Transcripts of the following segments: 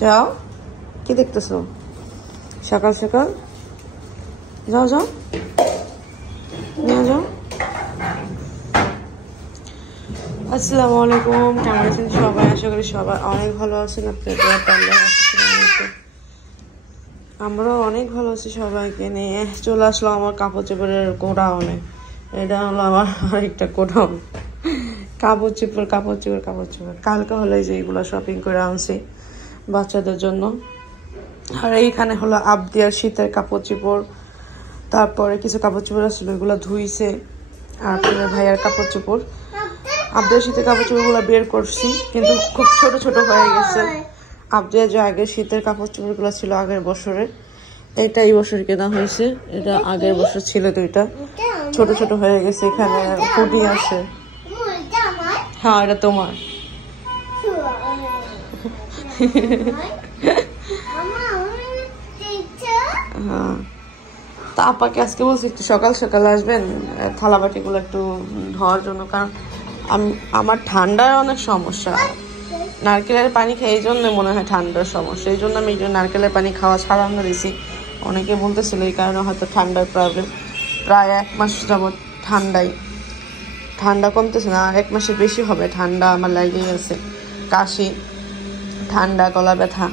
যাও, কি দেখতেছো সকাল সকাল? যাও যাও, নিয়ে যাও। আসসালামু আলাইকুম, কেমন আছেন সবাই? আশা করি সবাই অনেক ভালো আছেন। আমরাও অনেক ভালো আছি। সবাইকে নিয়ে চলে আসলো আমার কাপড় চোপড়ের গোডাউনে। এটা হলো আমার আরেকটা গোডাউন, কাপড় চোপড়। কালকে হলো যে এগুলো শপিং করে আনছি বাচ্চাদের জন্য। আর এইখানে হলো আবদিয়ার শীতের কাপড় চোপড়, তারপরে কিছু কাপড় চোপড় আসলো, এগুলো ধুইছে। আর ভাইয়ার কাপড় চোপড়, আবদিয়ার শীতের কাপড় চোপড়গুলো বের করছি, কিন্তু খুব ছোট ছোট হয়ে গেছে। আবদিয়ার যে আগের শীতের কাপড় চোপড়গুলো ছিল আগের বছরে, এটা এই বছর কেনা হয়েছে। এটা আগের বছর ছিল দুইটা, ছোট ছোট হয়ে গেছে। এখানে হুডি আছে। হ্যাঁ, এটা তোমার। হ্যাঁ, তা আপাকে আজকে বলছি একটু সকাল সকাল আসবেন থালা বাটিগুলো একটু ধোয়ার জন্য, কারণ আমার ঠান্ডার অনেক সমস্যা। নারকেলের পানি খাই, এই জন্য মনে হয় ঠান্ডার সমস্যা। এই জন্য আমি নারকেলের পানি খাওয়া ছাড়ানো দিয়েছি। অনেকে বলতেছিল এই কারণে হয়তো ঠান্ডার প্রবলেম। প্রায় 1 মাস যাবত ঠান্ডা কমতেছে না, 1 মাসের বেশি হবে। ঠান্ডা আমার লেগেই আছে, কাশি, ঠান্ডা, গলা ব্যথা,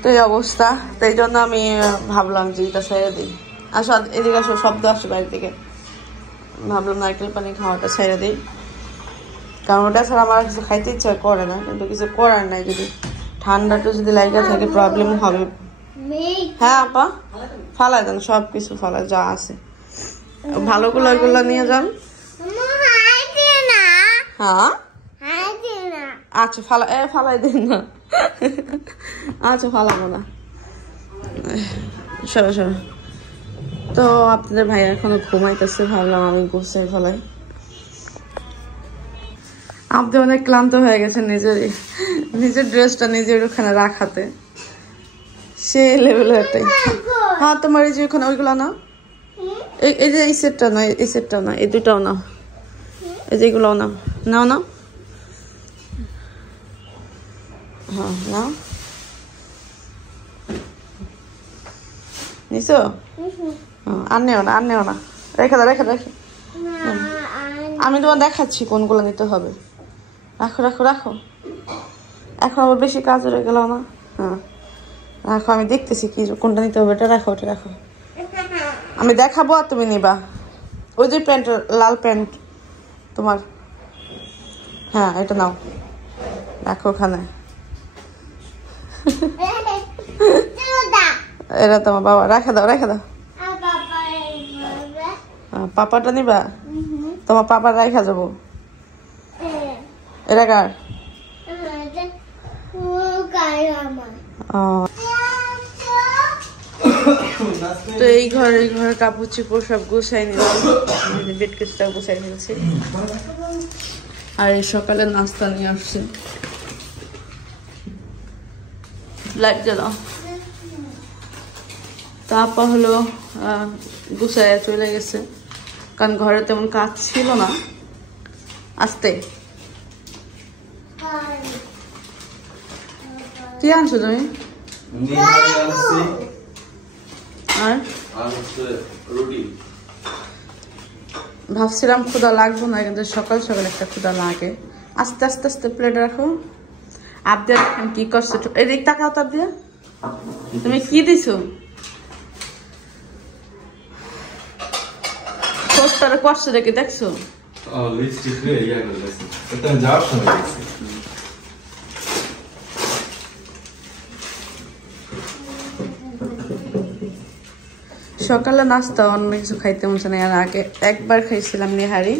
তো এই অবস্থা। তো এই জন্য আমি ভাবলাম যে এটা ছেড়ে দিই। আসো এদিকে, আসো, শব্দ আসো বাইরে থেকে। ভাবলাম নারকেল পানি খাওয়াটা ছেড়ে দিই, কারণ ওটা ছাড়া আমার কিছু খাইতে ইচ্ছা করে না, কিন্তু কিছু করার নাই। যদি ঠান্ডাটা যদি লাইগা থাকে প্রবলেম হবে। হ্যাঁ আপা, ফালাই দেন, সব কিছু ফালাই যা আছে, ভালোগুলো ওইগুলো নিয়ে যান। হ্যাঁ আচ্ছা, ফালাই দিন না। আচ্ছা, ফালাবো না, সরো। তো আপনাদের ভাই এখনো ঘুমাইতেছে, ভাবলাম আমি গুছাই ফেলাই। আপনি অনেক ক্লান্ত হয়ে গেছেন নিজের ড্রেসটা নিজের ওখানে রাখাতে, সেই লেভেলের একটাই। হ্যাঁ, তোমার এই যে ওখানে ওইগুলো না, এই যে এই সেটটা না, এই সেটটাও না, এই দুটাও না, এই যে এগুলোও না, নাও না। হ্যাঁ, নাও, নিছো? আর নেও না, রেখে দাও। আমি তোমার দেখাচ্ছি কোনগুলো নিতে হবে। রাখো। এখন আবার বেশি কাজ রয়ে গেল না। হ্যাঁ, রাখো, আমি দেখতেছি কি কোনটা নিতে হবে। এটা রাখো। আমি দেখাবো আর তুমি নিবা। ওই যে প্যান্ট, লাল প্যান্ট তোমার। হ্যাঁ, এটা নাও, রাখো ওখানে। এটা তোমার বাবা, রেখে দাও। পাপাটা নিবা? তোমার পাপা রেখা যাবো। এটা কার? তো এই ঘরের কাপড় চোপড় সব গুছাই নিলাম, বেডকেসটা গুছাই নিয়েছি। আর এই সকালে নাস্তা নিয়ে আসছি। লাইট জ্বালাও। তারপর হলো গুছাইয়া চলে গেছে, কারণ ঘরে তেমন কাজ ছিল না। আসতে কি আনছো তুমি? আর ভাবছিলাম ক্ষুধা লাগবো না, কিন্তু সকাল একটা ক্ষুধা লাগে। আস্তে প্লেট রাখো। আবদিয়া কি করছো? এদিক তাকাও তো। আবদিয়া, তুমি কি দিছো? পোস্টারে করছো দেখি, দেখছো? সকালে নাস্তা অন্য কিছু খাইতে মনে নেই। আর আগে একবার খাইছিলাম নেহারি,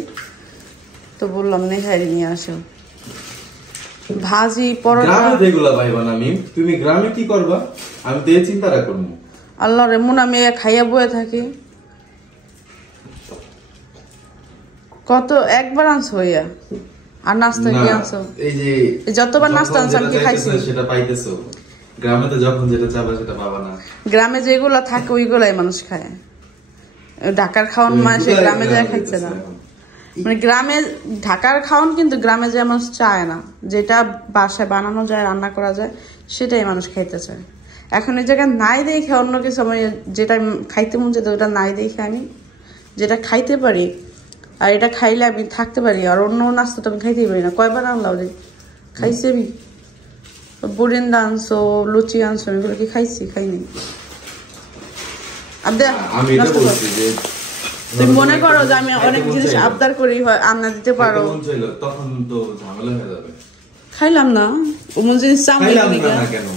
তো বললাম নেহারি নিয়ে আসো। ভাজি, পরোটা। তুমি গ্রামে কি করবা? আমি তো এই চিন্তা করবো। আল্লাহ রে, মন আমি খাইয়া বয়ে থাকি। কত একবার আনছো হইয়া, আর নাস্তা কি আনছো? এই যে যতবার নাস্তা আনছো আমি কি খাইছি? সেটা পাইতেছো। গ্রামে তো যখন যেটা চাবা সেটা পাবা না। গ্রামে যেগুলো থাকে ওইগুলাই মানুষ খায়। ঢাকার খাওয়ান মানুষ গ্রামে যায় খাইছে না। মানে গ্রামে ঢাকার খাওয়ান কিন্তু গ্রামে যে মানুষ চায় না, যেটা বাসায় বানানো যায় রান্না করা যায় সেটাই মানুষ খাইতে চায়। এখন এই জায়গায় নাই দেখে অন্য কিছু আমি যেটা খাইতে মন চাইতো ওটা নাই দেখে আমি যেটা খাইতে পারি আর এটা খাইলে আমি থাকতে পারি, আর অন্য নাস্তা তো আমি খাইতেই পারি না। কয়বার আনলাম রে খাইছি আমি, বুরিন্দা আনছো, লুচি আনছো, এগুলো কি খাইছি? খাইনি। তুমি মনে করো যে আমি অনেক জিনিস আবদার করি, হয় আন্না দিতে পারো, তখন তো ঝামেলা হয়ে যাবে। খাইলাম না ওমন জিনিস চামড়া কেন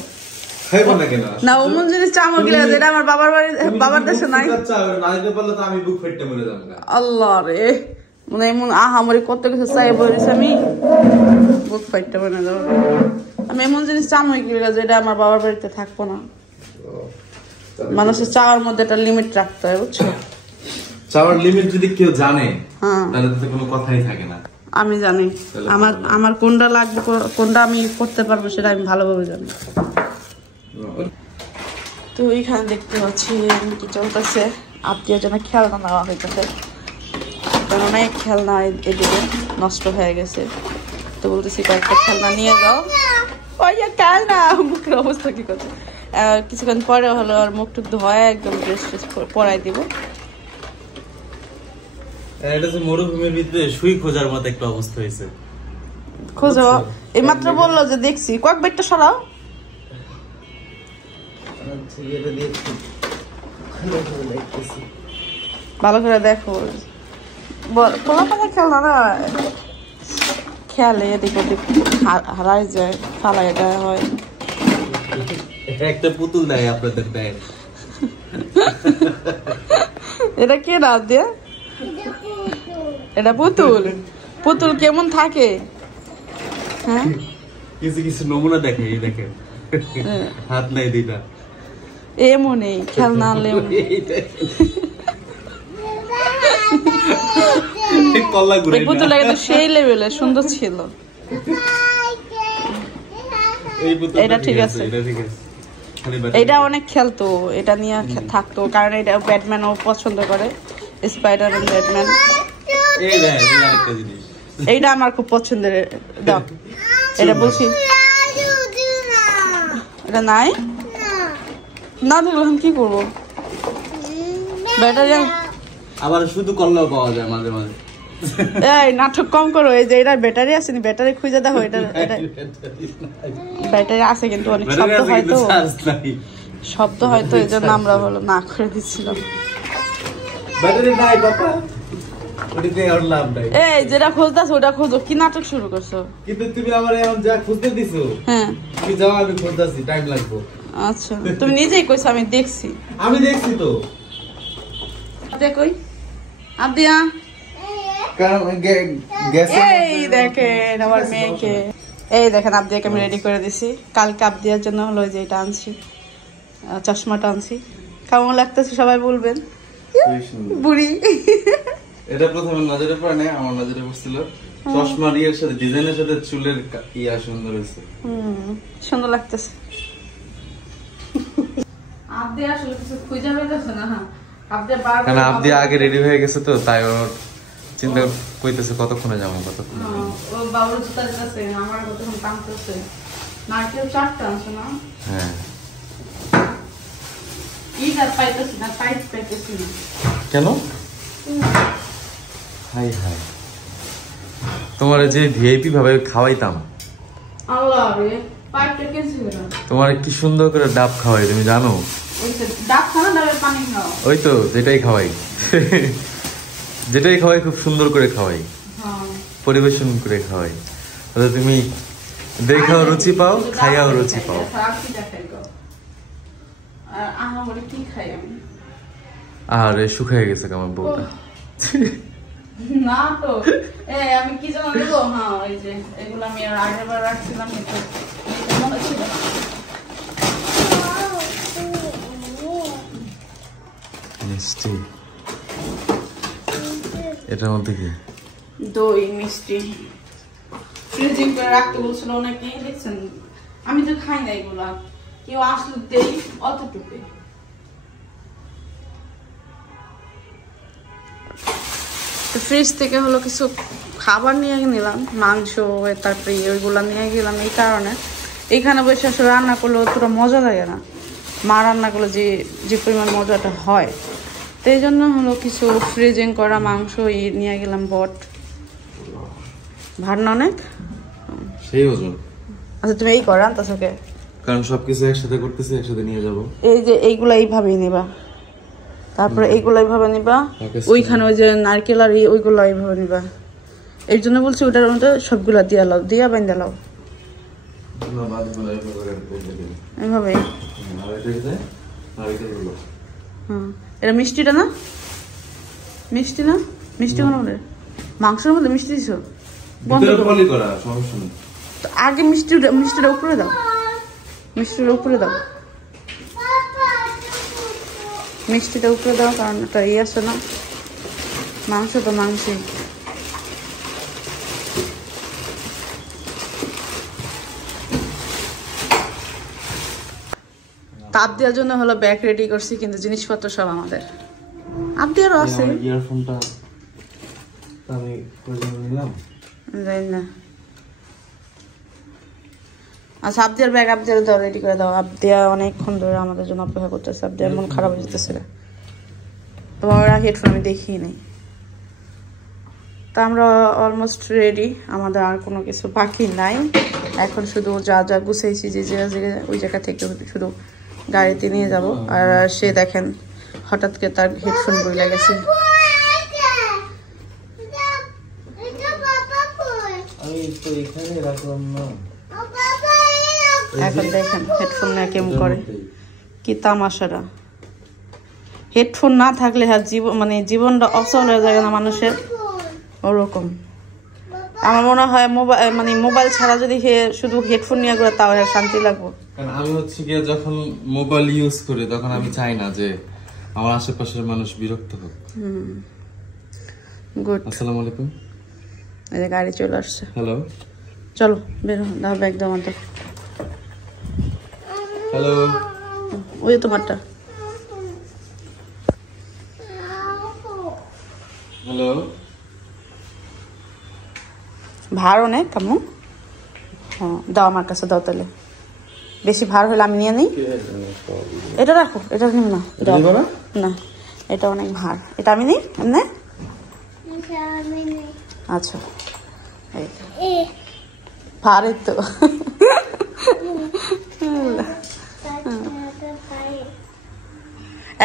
খাইবো না কেন? না ওমন জিনিস চামড়া গিলা যেটা আমার বাবার বাড়ি বাবার দেশে নাই। না দিতে পারলে তো আমি বুক ফেটে মরে যাবো। আল্লাহ রে, মানে এমন আহামরি কত কিছু চাই বলেছি আমি, বুক ফাইটটা মরে যাবো। আমি এমন জিনিস চামড়া গিলা যেটা আমার বাবার বাড়িতে থাকবো না। মানুষের চাওয়ার মধ্যে একটা লিমিট রাখতে হয়, বুঝছো? চাওয়ার লিমিট যদি কেউ জানে তাহলে তো কোনো কথাই থাকে না। আমি জানি আমার কোনটা লাগবে, কোনটা আমি করতে পারবো সেটা আমি ভালোভাবে জানি। তো এইখানে দেখতে পাচ্ছি কি চলতেছে, আত্মীয় জন্য খেলনা নেওয়া হইতেছে, কারণ অনেক খেলনা এদিকে নষ্ট হয়ে গেছে। তো বলতেছি কয়েকটা খেলনা নিয়ে যাও। ওই খেলনা মুখের অবস্থা কি করছে, কিছুক্ষণ পরে হলো আর মুখ টুক ধোয়া একদম ড্রেস ট্রেস পরাই দিব। এটা যে মরুভূমির ভিতরে সুই খোঁজার মতো একটা অবস্থা হয়েছে। খোঁজো, এইমাত্র বললো যে দেখছি, কয়েক বেডটা সরাও। ভালো করে দেখো, খেলনা না খেলে এদিক ওদিক হারাই যায়, ফালাই দেওয়া হয়। একটা পুতুল দেয় আপনাদের দেয়। এটা কে রাত দিয়ে? এটা পুতুল। পুতুল কেমন থাকে? হ্যাঁ কিছু কিছু নমুনা দেখে, দেখে হাত নাই দুইটা এমনই খেলনা আনলে পুতুল কিন্তু সেই লেভেলে সুন্দর ছিল। এটা ঠিক আছে, এটা অনেক খেলতো, এটা নিয়ে থাকতো, কারণ এটা ব্যাটম্যান ও পছন্দ করে, স্পাইডারম্যান, ব্যাটম্যান। এইটা আমার খুব পছন্দের, দাও এটা বলছি। এটা নাই না, দেখলাম কি করবো, ব্যাটারি আবার শুধু করলেও পাওয়া যায় মাঝে মাঝে। এই নাটক কম করো, এই যে এটা ব্যাটারি আসেনি, ব্যাটারি খুঁজে দেখো। এটা ব্যাটারি আছে কিন্তু অনেক শব্দ হয়তো, শব্দ হয়তো এই জন্য আমরা হলো না করে দিচ্ছিলাম। ব্যাটারি নাই বাবা, ওটাতে আর লাভ নাই। এই যেটা খুঁজতাছো ওটা খোঁজো, কি নাটক শুরু করছো? কিন্তু তুমি আমার এখন যা খুঁজতে দিছো, হ্যাঁ তুমি যাও, আমি খুঁজতাছি, টাইম লাগবে। আচ্ছা তুমি নিজেই কইছো, আমি দেখছি। আমি দেখছি তো। কই আব্দিয়া? এই দেখেন আমার মেয়েকে, এই দেখেন আব্দিয়াকে আমি রেডি করে দিছি। কালকে আব্দিয়ার জন্য হলো যে এটা আনছি, চশমাটা আনছি। কেমন লাগতেছে সবাই বলবেন। বুড়ি এটা প্রথমে নজরে পড়ে নাই, আমার নজরে পড়ছিল। চশমার ইয়ের সাথে ডিজাইনের সাথে চুলের ইয়া সুন্দর হয়েছে, সুন্দর লাগতেছে। আব্দিয়া আসলে কিছু খুঁজে পেতেছে না। কারণ আব্দিয়া আগে রেডি হয়ে গেছে তো, তাই ওর চিন্তা কইতেছে কতক্ষণে যাবো, কতক্ষণে ও বাবুর জুতা দিতেছে, আমার কতক্ষণ টানতেছে। নারকেল চারটা আছে না? হ্যাঁ পাইতেছি না, পাইট পাইতেছি না কেন? হাই হাই, তোমার যে ভিআইপি ভাবে খাওয়াইতাম, আল্লাহ রে, পাইটটা কেন ছিল? তোমার কি সুন্দর করে ডাব খাওয়াই, তুমি জানো? ডাব খাও না, পানি খাও? ওই তো যেটাই খাওয়াই, যেটাই খাওয়াই খুব সুন্দর করে খাওয়াই, পরিবেশন করে খাওয়াই। তুমি দেখাও রুচি পাও, খাইয়াও রুচি পাও। আর শুকায় গেছে আমার বউটা। না তো আমি কি জানো দেবো। হ্যাঁ ওই যে এগুলো আমি আগের বার রাখছিলাম, মনে ছিল। মিষ্টি, এটার মধ্যে কি? দই মিষ্টি ফ্রিজিং করে রাখতে বলছিল অনেকে, দেখছেন? আমি তো খাই না এগুলা, কেউ আসলে দেই অতটুকু। তো ফ্রিজ থেকে হলো কিছু খাবার নিয়ে নিলাম, মাংস, তারপরে ওইগুলো নিয়ে গেলাম। এই কারণে এইখানে বসে আসলে রান্না করলে অতটা মজা লাগে না, মা রান্না করলে যে পরিমাণ মজাটা হয়। তো এই জন্য হলো কিছু ফ্রিজিং করা মাংস নিয়ে গেলাম। বট ভার না অনেক সেই ওজন। আচ্ছা তুমি এই কর আনতাছকে, কারণ সবকিছু একসাথে করতেছি, একসাথে নিয়ে যাব। এই যে এইগুলা এইভাবেই নিবা, তারপরে এইগুলো এইভাবে নিবা, ওইখানে ওই যে নারকেল আর ওইগুলো এইভাবে নিবা। এই জন্য বলছি ওটার মধ্যে সবগুলা দিয়া লাও, দিয়া বাইন্দা লাও এইভাবে। এটা মিষ্টিটা না, মিষ্টি না, মিষ্টি কোনো মাংসের মধ্যে মিষ্টি দিছো আগে। মিষ্টিটা উপরে দাও, মিষ্টিটা উপরে দাও, মিষ্টিটা উপরে দাও, কারণ এটা ইয়ে আছে না, মাংস তো মাংসই। তাপ দেওয়ার জন্য হলো ব্যাগ রেডি করছি, কিন্তু জিনিসপত্র সব আমাদের। আবদিয়ারও আছে, ইয়ারফোনটা আমি নিলাম, জানি না। আচ্ছা আবদিয়ার ব্যাগ আবদিয়ার দাও, রেডি করে দাও। আবদিয়া অনেকক্ষণ ধরে আমাদের জন্য অপেক্ষা করতেছে, আবদিয়ার মন খারাপ হয়ে যেতেছে। তোমার হেডফোন আমি দেখিই নাই। তা আমরা অলমোস্ট রেডি, আমাদের আর কোনো কিছু বাকি নাই। এখন শুধু যা যা গুছাইছি যে ওই জায়গা থেকে শুধু গাড়িতে নিয়ে যাব। আর সে দেখেন হঠাৎ করে তার হেডফোন বইলা গেছে। এখন দেখেন হেডফোন না কেমন করে, কি তামাশাটা। হেডফোন না থাকলে জীবনটা অচল হয়ে যায় না মানুষের, ওরকম। আমার মনে হয় মোবাইল ছাড়া যদি শুধু হেডফোন নিয়ে ঘুরে তাও শান্তি লাগবে। কারণ আমি হচ্ছে গিয়ে যখন মোবাইল ইউজ করি তখন আমি চাই না যে আমার আশেপাশের মানুষ বিরক্ত হোক। গুড। আসসালামু আলাইকুম। এই যে গাড়ি চলে আসছে। হ্যালো, চলো বের হও, দাও ব্যাগ দাও আমাদের। হ্যালো, ওই তোমারটা। হ্যালো। ভার অনেক কেমন? হ্যাঁ দাও আমার কাছে, দাও তাহলে। বেশি ভার হলে আমি নিয়ে নিই। এটা রাখো, এটা নিন না, দাও না, এটা অনেক ভার, এটা আমি নিই এমনি। আচ্ছা ভারই তো।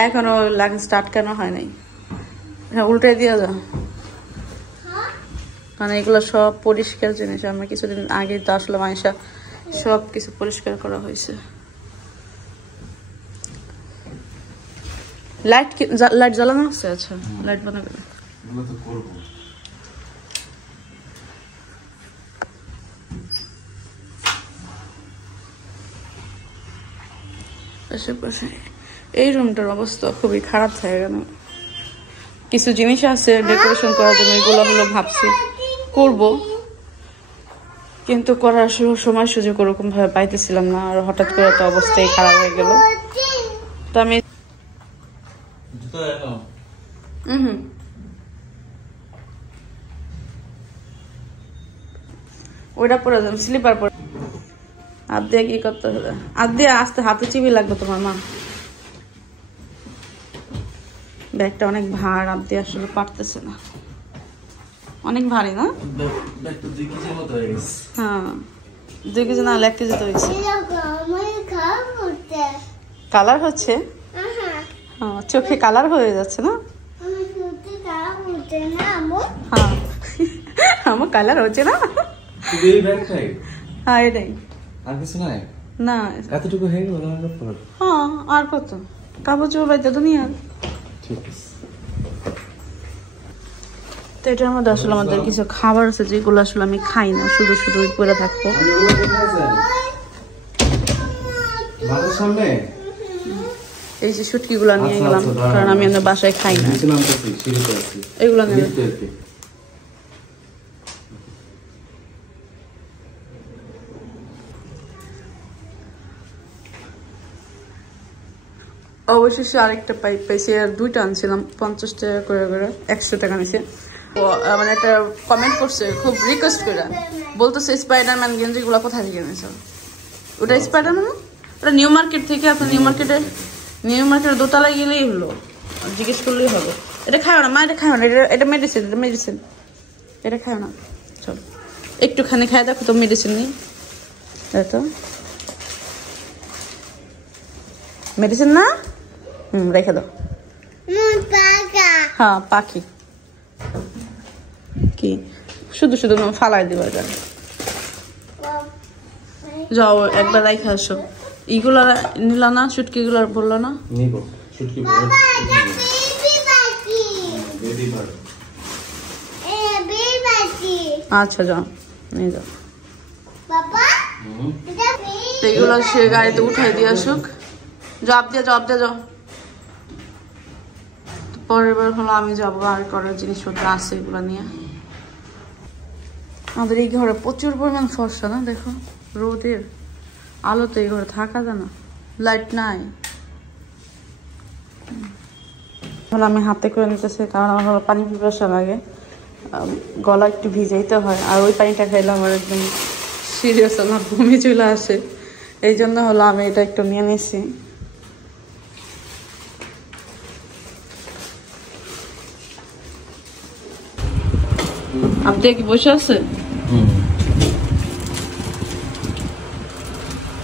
এখনো লাগে স্টার্ট কেন হয় নাই? উল্টে দিয়ে যাও, কারণ এগুলো সব পরিষ্কার জিনিস। আমরা কিছুদিন আগে তো আসলে মাইশা সব কিছু পরিষ্কার করা হয়েছে। লাইট জ্বালানো আছে? আচ্ছা লাইট বানাবে, আশেপাশে এই রুমটার অবস্থা খুবই খারাপ থাকে। কেন কিছু জিনিস আছে ডেকোরেশন করার জন্য, এগুলো হলো ভাবছি করব, কিন্তু করার সময় সুযোগ ওরকম ভাবে পাইতেছিলাম না। আর হঠাৎ করে তো অবস্থাই খারাপ হয়ে গেল। তো আমি ওইটা পরে যাম, স্লিপার পরে। আদিয়া কি করতে হবে? আদিয়া আস্তে, হাতে চিবি লাগবে তোমার মা। ব্যাগটা অনেক ভার, আদিয়া আসলে পারতেছে না, অনেক ভারী না? হ্যাঁ 2 কেজি না, 1 কেজি তো হয়েছে। কালার হচ্ছে, চোখে কালার হয়ে যাচ্ছে না? হ্যাঁ আমার কালার হচ্ছে না। হ্যাঁ এটাই, আর কিছু নাই না এতটুকু হয়ে গেল। হ্যাঁ আর কত কাপড় চোপড় বাইতে দুনিয়া। ঠিক আছে, তো এটার মধ্যে আসলে আমাদের কিছু খাবার আছে যেগুলো আসলে আমি খাই না, শুধু শুধু পরে থাকবো। এই যে শুটকি গুলা নিয়ে গেলাম, কারণ আমি আমাদের বাসায় খাই না। এগুলো নিয়ে অবশেষে আরেকটা পাইপ পাইছি। আর 2টা আনছিলাম 50 টাকা করে, 100 টাকা নিছে। মানে একটা কমেন্ট করছে খুব রিকোয়েস্ট করে, বলতেছে স্পাইডারম্যান গেঞ্জিগুলো কোথায় থেকে এনেছো? ওটা স্পাইডারম্যান না, ওটা নিউ মার্কেট থেকে। আপনার নিউ মার্কেটের দোতলায় গেলেই হলো, জিজ্ঞেস করলেই হবে। এটা খাও না মা, এটা খাও না, এটা মেডিসিন, এটা খাও না। চলো একটুখানি খাই দেখো তো, মেডিসিন নেই তো, মেডিসিন না, রেখে দাও। হ্যাঁ পাখি কি শুধু ফালাই দিবা যায়। যাও একবার রাইখে আসো। এইগুলা নিলা না, চুটকি গুলা বললো না? নিব চুটকি আচ্ছা যাও নিয়ে যাও। এগুলো সে গাড়িতে উঠাই দিয়ে আসুক। জব দিয়ে যাও। পরের বার হলো আমি যাবো, আর করার জিনিসপত্র আছে এগুলো নিয়ে। আমাদের এই ঘরে প্রচুর পরিমাণ ফর্সা না, দেখো রোদের আলোতে এই ঘরে থাকা যায় না, লাইট নাই। আমি হাতে করে নিতেছি কারণ আমার পানি পিপাসা লাগে, গলা একটু ভিজাইতে হয়, আর ওই পানিটা খাইলে আমার একদম সিরিয়াস আমার বমি চলে আসে। এই জন্য হলো আমি এটা একটু নিয়ে নিছি। আপনি কি বসে আছে?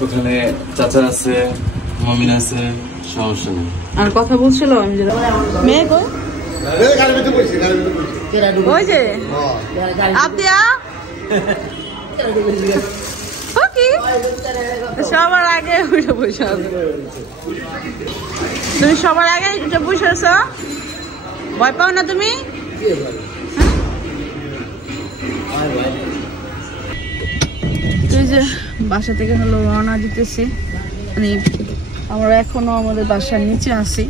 ওখানে চাচা আছে, মামিন আছে, সমস্যা নেই। আর কথা বলছিল আমি যে মেয়ে কই? ওই যে আপিয়া সবার আগে উঠে বসে আছে। তুমি সবার আগে উঠে বসে আছো, ভয় পাও না তুমি? এই যে বাসা থেকে হলো রওনা দিতেছি, মানে আমরা এখনো আমাদের বাসার নিচে আছি।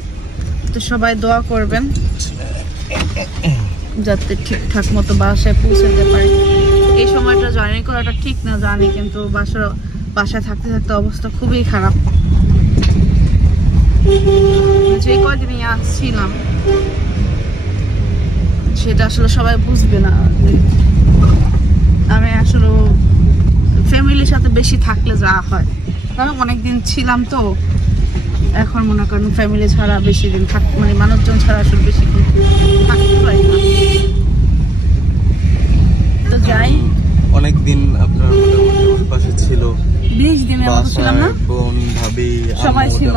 তো সবাই দোয়া করবেন যাতে ঠিকঠাক মতো বাসায় পৌঁছাতে পারি। এই সময়টা জার্নি করাটা ঠিক না জানি, কিন্তু বাসায় থাকতে থাকতে অবস্থা খুবই খারাপ। যে কয়দিনই আসছিলাম সেটা আসলে সবাই বুঝবে না। আমি আসলে ফ্যামিলির সাথে বেশি থাকলে যা হয়, কারণ অনেকদিন ছিলাম তো, এখন মনে করেন ফ্যামিলি ছাড়া বেশি দিন মানে মানুষজন ছাড়া আসলে বেশি দিন থাকতে পারি না। তো যাই, অনেকদিন আপনার ওই পাশে ছিল, 20 দিনের মতো ছিলাম না, বোন ভাবি সবাই ছিল।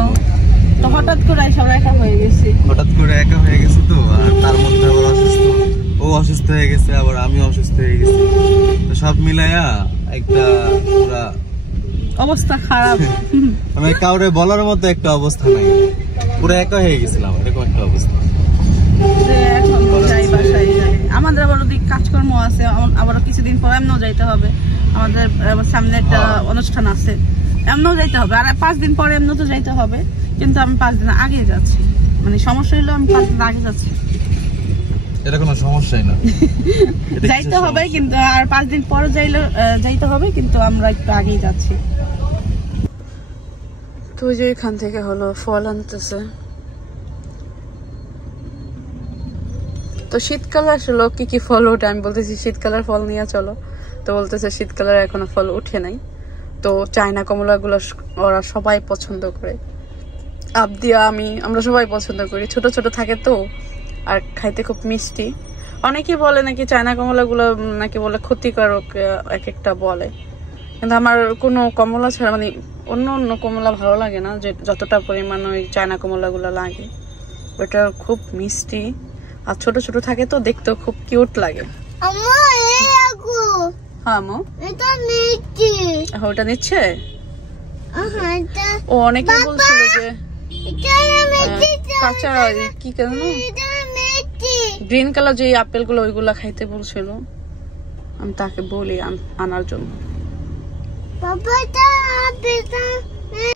তো হঠাৎ করে সবাই একা হয়ে গেছে তো, আর তার মধ্যে আবার ও অসুস্থ হয়ে গেছে, আবার আমি অসুস্থ হয়ে গেছি। তো সব মিলাইয়া একটা পুরা অবস্থা খারাপ, মানে কাউরে বলার মতো একটা অবস্থা নাই, পুরো একা হয়ে গেছিলাম, এরকম একটা অবস্থা। এখন যাই বাসায় যাই, আমাদের আবার ওদিক কাজকর্ম আছে, আবার কিছুদিন পর এমনও যাইতে হবে। আমাদের সামনে একটা অনুষ্ঠান আছে, এমনও যাইতে হবে। আর 5 দিন পরে এমনও তো যাইতে হবে, কিন্তু আমি 5 দিন আগে যাচ্ছি। মানে সমস্যা হইলো আমি 5 দিন আগে যাচ্ছি, এটা কোনো সমস্যাই না। যাইতে হবে কিন্তু, আর 5 দিন পরে যাইতে হবে, কিন্তু আমরা একটু আগেই যাচ্ছি। তো যে এখান থেকে হলো ফল আনতেছে। তো শীতকালে আসলে কি ফল ওঠে, আমি বলতেছি শীতকালের ফল নিয়ে চলো, তো বলতেছে শীতকালের এখনো ফল উঠে নাই। তো চায়না কমলা গুলো ওরা সবাই পছন্দ করে, আবদিয়া আমরা সবাই পছন্দ করি। ছোট ছোট থাকে তো, আর খাইতে খুব মিষ্টি। অনেকেই বলে নাকি চায়না কমলা গুলো নাকি বলে ক্ষতিকারক, এক একটা বলে, কিন্তু আমার কোনো কমলা ছাড়া মানে অন্য কমলা ভালো লাগে না, যে যতটা পরিমাণ ওই চায়না কমলা গুলো লাগে। ওটা খুব মিষ্টি আর ছোট ছোট থাকে তো, দেখতেও খুব কিউট লাগে। হ্যাঁ মো, ওটা নিচ্ছে। ও অনেকে বলছিল যে কাঁচা কি কেন গ্রিন কালার যে আপেল গুলো ওইগুলা খাইতে বলছিল, আমি তাকে বলি আনার জন্য।